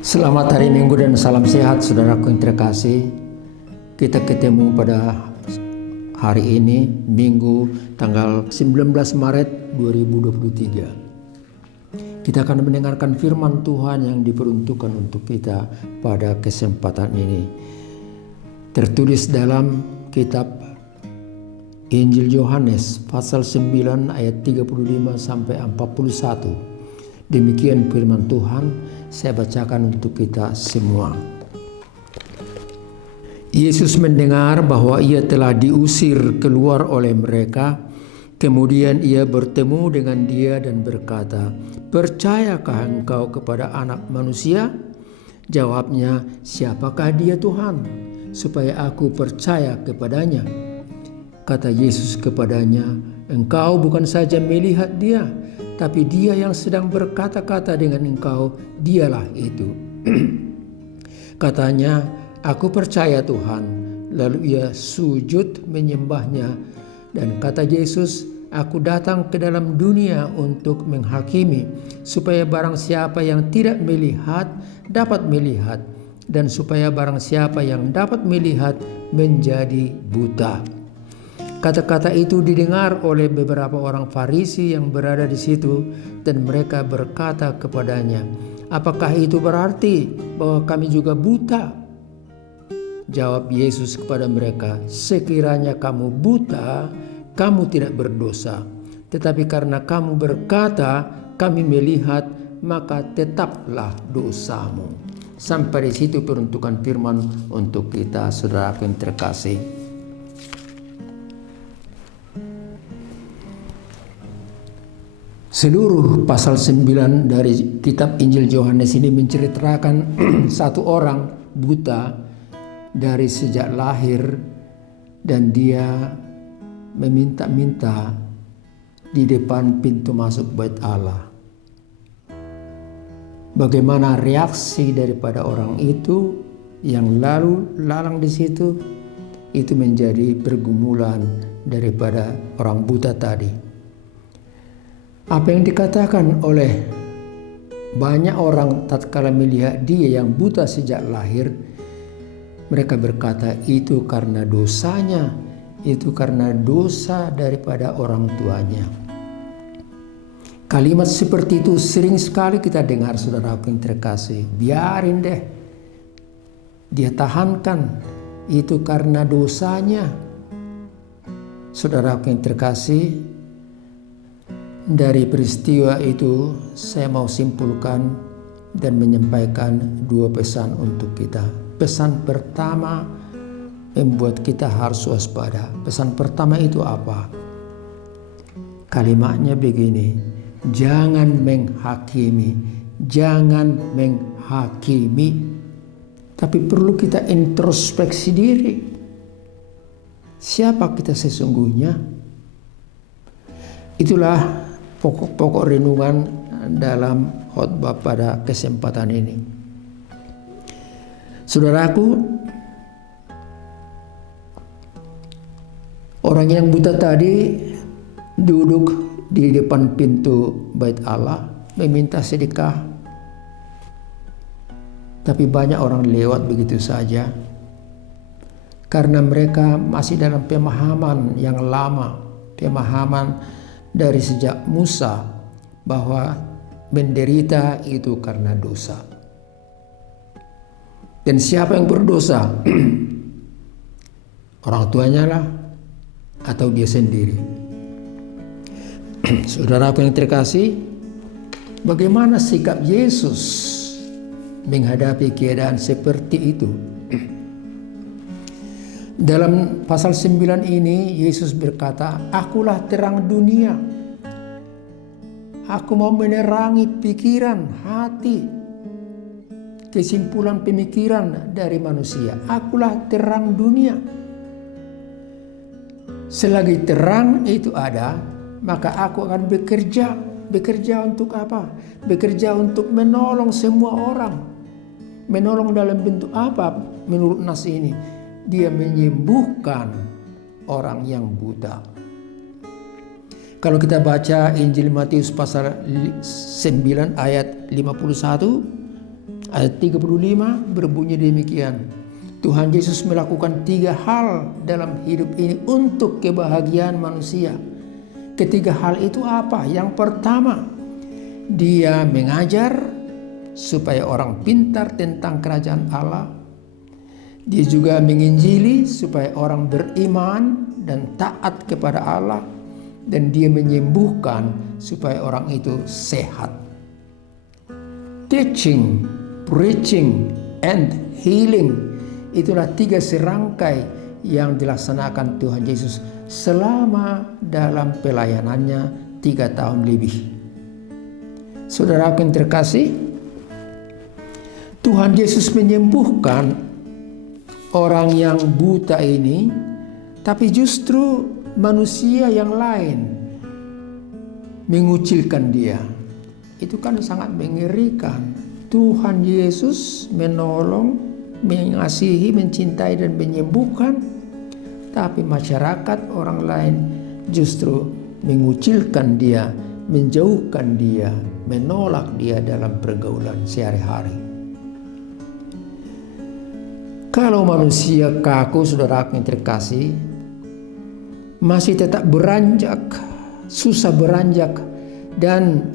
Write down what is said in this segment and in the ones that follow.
Selamat hari Minggu dan salam sehat saudaraku yang terkasih. Kita ketemu pada hari ini Minggu tanggal 19 Maret 2023. Kita akan mendengarkan firman Tuhan yang diperuntukkan untuk kita pada kesempatan ini. Tertulis dalam kitab Injil Yohanes pasal 9 ayat 35 sampai 41. Demikian firman Tuhan, saya bacakan untuk kita semua. Yesus mendengar bahwa ia telah diusir keluar oleh mereka. Kemudian ia bertemu dengan dia dan berkata, "Percayakah engkau kepada Anak Manusia?" Jawabnya, "Siapakah dia Tuhan, supaya aku percaya kepadanya?" Kata Yesus kepadanya, "Engkau bukan saja melihat dia, tapi dia yang sedang berkata-kata dengan engkau, dialah itu." Katanya, "Aku percaya Tuhan." Lalu ia sujud menyembahnya. Dan kata Yesus, "Aku datang ke dalam dunia untuk menghakimi, supaya barang siapa yang tidak melihat dapat melihat, dan supaya barang siapa yang dapat melihat menjadi buta." Kata-kata itu didengar oleh beberapa orang Farisi yang berada di situ, dan mereka berkata kepadanya, "Apakah itu berarti bahwa kami juga buta?" Jawab Yesus kepada mereka, "Sekiranya kamu buta, kamu tidak berdosa. Tetapi karena kamu berkata, kami melihat, maka tetaplah dosamu." Sampai di situ peruntukan firman untuk kita, saudara yang terkasih. Seluruh pasal 9 dari kitab Injil Yohanes ini menceritakan satu orang buta dari sejak lahir, dan dia meminta-minta di depan pintu masuk Bait Allah. Bagaimana reaksi daripada orang itu yang lalu lalang di situ, itu menjadi pergumulan daripada orang buta tadi. Apa yang dikatakan oleh banyak orang tatkala melihat dia yang buta sejak lahir, mereka berkata itu karena dosanya, itu karena dosa daripada orang tuanya. Kalimat seperti itu sering sekali kita dengar, saudara yang terkasih. Biarin deh, dia tahankan, itu karena dosanya. Saudara yang terkasih, dari peristiwa itu saya mau simpulkan dan menyampaikan dua pesan untuk kita. Pesan pertama membuat kita harus waspada. Pesan pertama itu apa? Kalimatnya begini, jangan menghakimi, jangan menghakimi. Tapi perlu kita introspeksi diri. Siapa kita sesungguhnya? Itulah pokok-pokok renungan dalam khotbah pada kesempatan ini. Saudaraku, orang yang buta tadi duduk di depan pintu Bait Allah meminta sedekah. Tapi banyak orang lewat begitu saja, karena mereka masih dalam pemahaman yang lama, pemahaman dari sejak Musa, bahwa menderita itu karena dosa. Dan siapa yang berdosa? Orang tuanya lah, atau dia sendiri. Saudaraku yang terkasih, bagaimana sikap Yesus menghadapi keadaan seperti itu? Dalam pasal 9 ini Yesus berkata, "Akulah terang dunia. Aku mau menerangi pikiran, hati, kesimpulan pemikiran dari manusia. Akulah terang dunia." Selagi terang itu ada, maka aku akan bekerja. Bekerja untuk apa? Bekerja untuk menolong semua orang. Menolong dalam bentuk apa menurut nas ini? Dia menyembuhkan orang yang buta. Kalau kita baca Injil Matius pasal 9 ayat 51, Ayat 35 berbunyi demikian. Tuhan Yesus melakukan 3 hal dalam hidup ini untuk kebahagiaan manusia. Ketiga hal itu apa? Yang pertama, dia mengajar supaya orang pintar tentang kerajaan Allah. Dia juga menginjili supaya orang beriman dan taat kepada Allah. Dan dia menyembuhkan supaya orang itu sehat. Teaching, preaching, and healing, itulah 3 serangkai yang dilaksanakan Tuhan Yesus selama dalam pelayanannya 3 tahun lebih. Saudaraku yang terkasih, Tuhan Yesus menyembuhkan orang yang buta ini, tapi justru manusia yang lain mengucilkan dia. Itu kan sangat mengerikan. Tuhan Yesus menolong, mengasihi, mencintai dan menyembuhkan, tapi masyarakat orang lain justru mengucilkan dia, menjauhkan dia, menolak dia dalam pergaulan sehari-hari. Kalau manusia kaku, saudara yang terkasih, masih tetap beranjak, susah beranjak, dan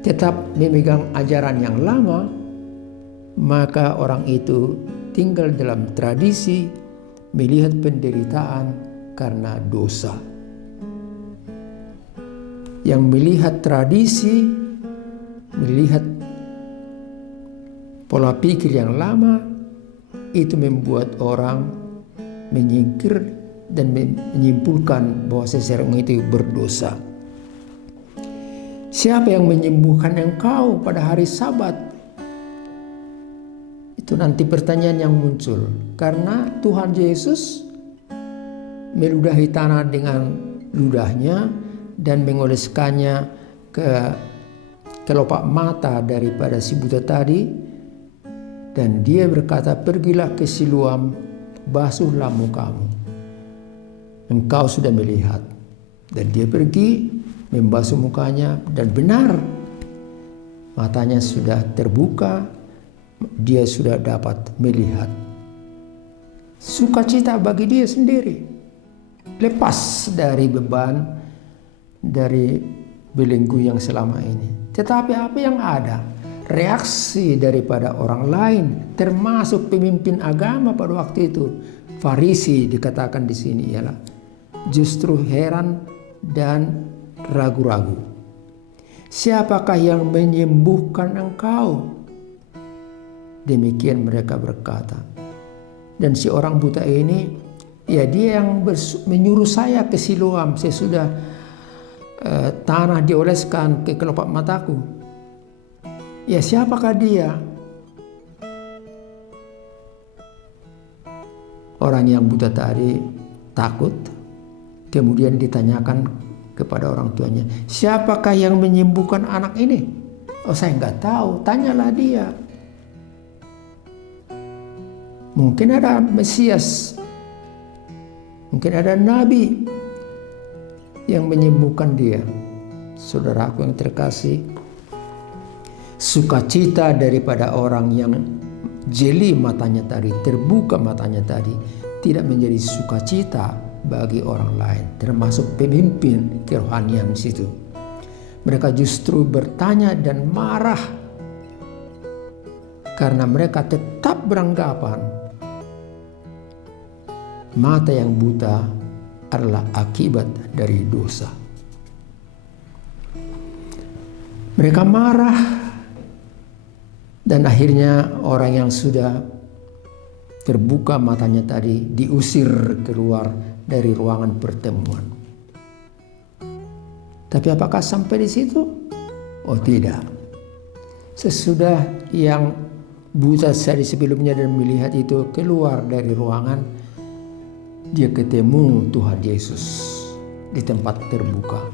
tetap memegang ajaran yang lama, maka orang itu tinggal dalam tradisi, melihat penderitaan karena dosa. Yang melihat tradisi, melihat pola pikir yang lama, itu membuat orang menyingkir dan menyimpulkan bahwa seseorang itu berdosa. Siapa yang menyembuhkan engkau pada hari Sabat? Itu nanti pertanyaan yang muncul. Karena Tuhan Yesus meludahi tanah dengan ludahnya dan mengoleskannya ke kelopak mata daripada si buta tadi. Dan dia berkata, pergilah ke Siloam, basuhlah mukamu. Engkau sudah melihat. Dan dia pergi membasuh mukanya, dan benar matanya sudah terbuka, dia sudah dapat melihat. Sukacita bagi dia sendiri, lepas dari beban, dari belenggu yang selama ini. Tetapi apa yang ada? Reaksi daripada orang lain, termasuk pemimpin agama pada waktu itu, Farisi dikatakan di sini, ialah justru heran dan ragu-ragu. Siapakah yang menyembuhkan engkau? Demikian mereka berkata. Dan si orang buta ini, ya dia yang menyuruh saya ke Siloam. Saya sudah tanah dioleskan ke kelopak mataku. Ya siapakah dia? Orang yang buta tadi takut. Kemudian ditanyakan kepada orang tuanya, siapakah yang menyembuhkan anak ini? Oh, saya nggak tahu, tanyalah dia. Mungkin ada Mesias, mungkin ada Nabi yang menyembuhkan dia. Saudaraku yang terkasih, sukacita daripada orang yang jeli matanya tadi, terbuka matanya tadi, tidak menjadi sukacita bagi orang lain, termasuk pemimpin kerohanian di situ. Mereka justru bertanya dan marah karena mereka tetap beranggapan mata yang buta adalah akibat dari dosa. Mereka marah dan akhirnya orang yang sudah terbuka matanya tadi diusir keluar dari ruangan pertemuan. Tapi apakah sampai di situ? Oh tidak. Sesudah yang buta dari sebelumnya dan melihat itu keluar dari ruangan, dia ketemu Tuhan Yesus di tempat terbuka.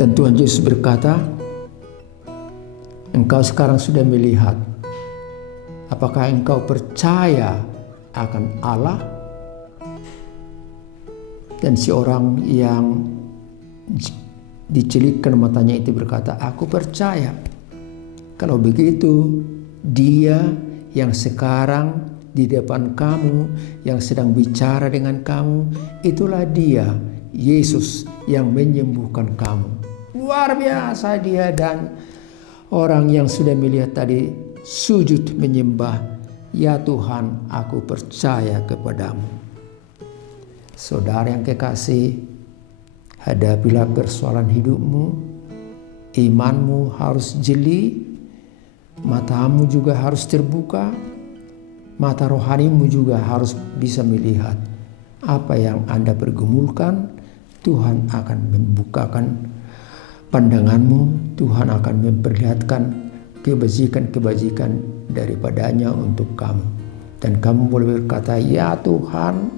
Dan Tuhan Yesus berkata, engkau sekarang sudah melihat. Apakah engkau percaya akan Allah? Dan si orang yang dicelikkan matanya itu berkata, "Aku percaya." Kalau begitu, Dia yang sekarang di depan kamu, yang sedang bicara dengan kamu, itulah Dia, Yesus yang menyembuhkan kamu. Luar biasa dia, dan orang yang sudah melihat tadi sujud menyembah, "Ya Tuhan, aku percaya kepadamu." Saudara yang kekasih, hadapilah persoalan hidupmu. Imanmu harus jeli, matamu juga harus terbuka, mata rohanimu juga harus bisa melihat apa yang Anda pergumulkan. Tuhan akan membukakan pandanganmu, Tuhan akan memperlihatkan kebajikan-kebajikan daripadanya untuk kamu. Dan kamu boleh berkata, "Ya Tuhan,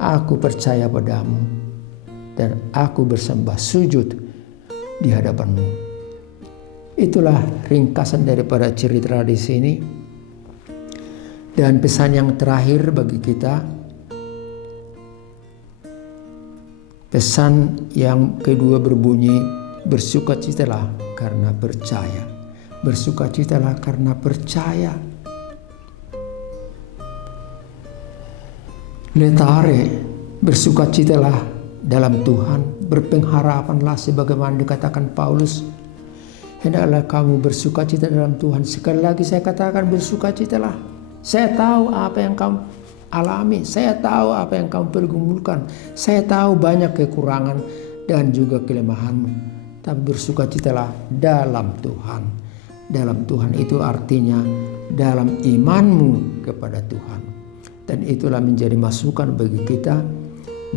aku percaya padamu dan aku bersembah sujud di hadapanmu." Itulah ringkasan daripada cerita di sini. Dan pesan yang terakhir bagi kita, pesan yang kedua berbunyi, bersukacitalah karena percaya. Bersukacitalah karena percaya. Letare, bersukacitalah dalam Tuhan, berpengharapanlah sebagaimana dikatakan Paulus. Hendaklah kamu bersukacita dalam Tuhan. Sekali lagi saya katakan, bersukacitalah. Saya tahu apa yang kamu alami, saya tahu apa yang kamu pergumulkan, saya tahu banyak kekurangan dan juga kelemahanmu. Tapi bersukacitalah dalam Tuhan. Dalam Tuhan itu artinya dalam imanmu kepada Tuhan. Dan itulah menjadi masukan bagi kita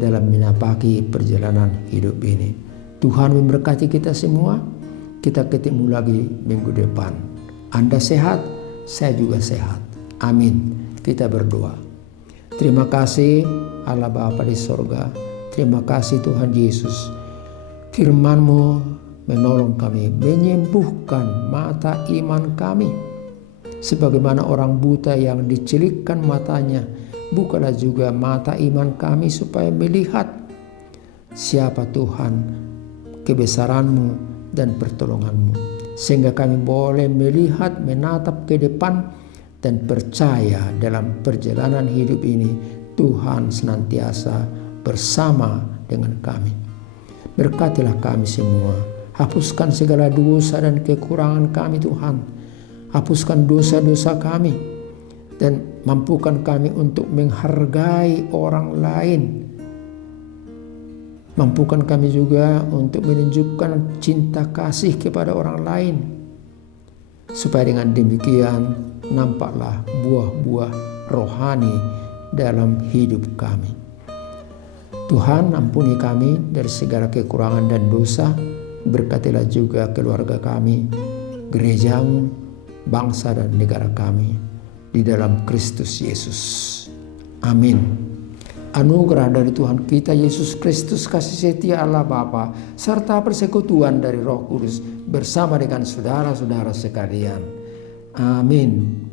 dalam menapaki perjalanan hidup ini. Tuhan memberkati kita semua. Kita ketemu lagi minggu depan. Anda sehat, saya juga sehat. Amin. Kita berdoa. Terima kasih Allah Bapa di sorga. Terima kasih Tuhan Yesus. Firman-Mu menolong kami, menyembuhkan mata iman kami. Sebagaimana orang buta yang dicelikkan matanya, bukalah juga mata iman kami supaya melihat siapa Tuhan, kebesaran-Mu dan pertolongan-Mu. Sehingga kami boleh melihat, menatap ke depan, dan percaya dalam perjalanan hidup ini Tuhan senantiasa bersama dengan kami. Berkatilah kami semua. Hapuskan segala dosa dan kekurangan kami Tuhan. Hapuskan dosa-dosa kami dan mampukan kami untuk menghargai orang lain. Mampukan kami juga untuk menunjukkan cinta kasih kepada orang lain. Supaya dengan demikian nampaklah buah-buah rohani dalam hidup kami. Tuhan, ampuni kami dari segala kekurangan dan dosa. Berkatilah juga keluarga kami, gereja-Mu, bangsa dan negara kami di dalam Kristus Yesus. Amin. Anugerah dari Tuhan kita Yesus Kristus, kasih setia Allah Bapa, serta persekutuan dari Roh Kudus bersama dengan saudara-saudara sekalian. Amin.